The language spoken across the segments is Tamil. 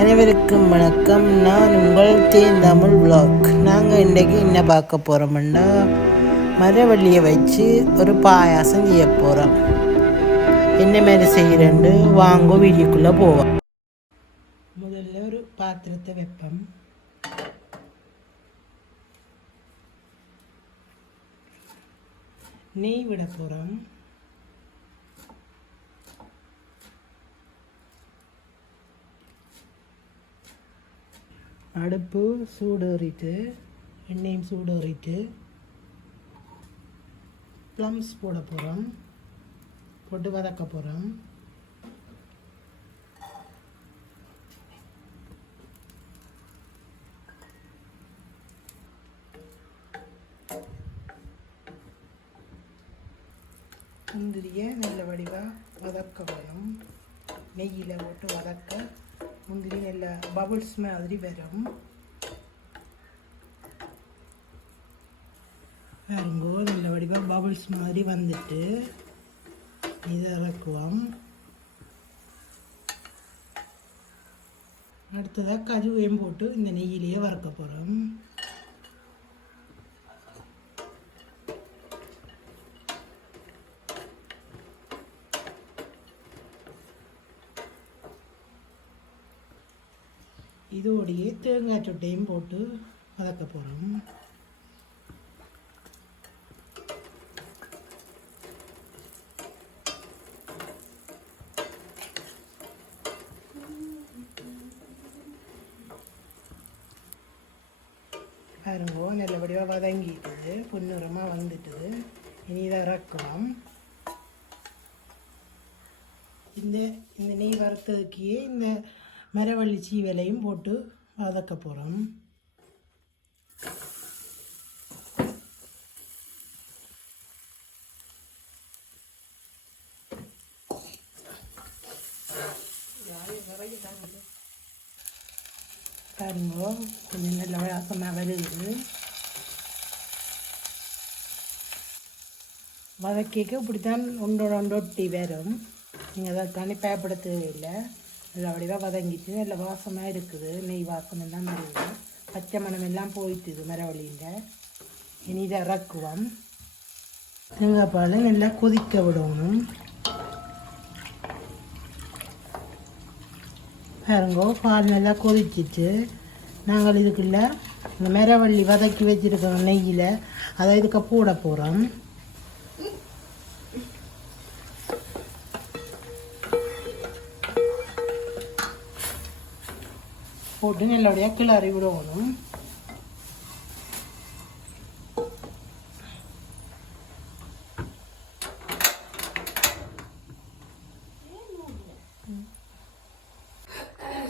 அனைவருக்கும் வணக்கம். நான் உங்கள் தேந்தமிழ் விளாக். நாங்கள் இன்றைக்கு என்ன பார்க்க போகிறோம்னா, மரவள்ளியை வச்சு ஒரு பாயாசம் செய்ய போகிறோம். என்ன மாதிரி செய்கிறேன்னு வாங்க வீடியோக்குள்ளே போவோம். முதல்ல ஒரு பாத்திரத்தை வைப்போம். நெய் விட போகிறோம். அடுப்பு சூடேறிட்டு எண்ணெயும் சூடேறிட்டு ப்ளம்ஸ் போட போகிறோம். போட்டு வதக்க போகிறோம். முந்திரியை நல்ல வடிவாக வதக்க போகிறோம். நெய்யில் போட்டு வதக்க முந்திரி நல்ல பபுள்ஸ் மாதிரி வரும். வரும்போது நல்ல வடிவாக பபுள்ஸ் மாதிரி வந்துட்டு இதை இறக்குவோம். அடுத்ததாக கஜுவையும் போட்டு இந்த நெய்யிலேயே வறுக்க போகிறோம். இதோடையே தேங்காய் சொட்டையும் போட்டு வதக்க போகிறோம். பாருங்கோ நல்லபடியாக வதங்கிட்டுது, பொன்னிறமாக வந்துட்டுது. இனி இதை இறக்கலாம். இந்த நெய் வறுத்ததுக்கே இந்த மரவள்ளி சீவலையும் போட்டு வதக்க போகிறோம். பாருங்க கொஞ்சம் நல்ல வாசமாக வருது. வதக்கிக்க இப்படித்தான் ஒன்றோட ஒன்றொட்டி வரும். நீங்கள் அதை தனி பயப்பட தேவையில்லை. நல்ல வடிவாக வதங்கிட்டு நல்ல வாசமாக இருக்குது. நெய் வாசம் எல்லாம் வருது. பச்சை மணம் எல்லாம் போயிட்டுது மரவள்ளியில். இனி இதை இறக்குவோம். தேங்காய் பால் நல்லா கொதிக்க விடணும். பாருங்கோ பால் நல்லா கொதிச்சிட்டு நாங்கள் இதுக்குள்ள இந்த மரவள்ளி வதக்கி வச்சுருக்கோம் நெய்யில், அதை இதுக்கு போட போகிறோம். போட்டு நல்லபடியாக கிளறி விடணும்.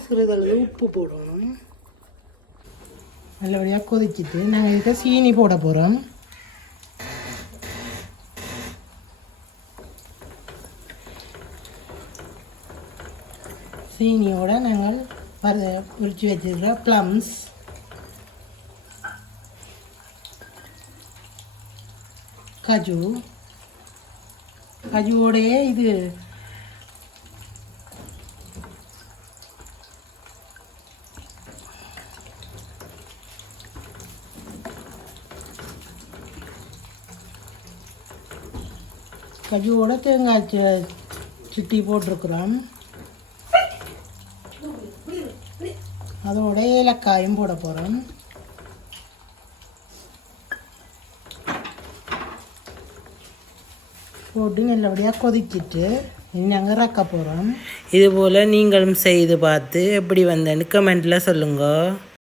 சிறிதளவு உப்பு போடணும். நல்லபடியாக கொதிச்சுட்டு நாங்கள் இதுக்கு சீனி போட போகிறோம். சீனியோட நாங்கள் உரிச்சு வச்சுருக்கிற ப்ளம்ஸ், கஜுவோடையே இது கஜுவோட தேங்காய் சுட்டி போட்டிருக்குறோம். அதோட ஏலக்காயும் போட போகிறோம். போட்டு நல்லபடியாக கொதிச்சிட்டு நாங்கள் இறக்க போகிறோம். இதுபோல் நீங்களும் செய்து பார்த்து எப்படி வந்தேன்னு கமெண்ட்டில் சொல்லுங்க.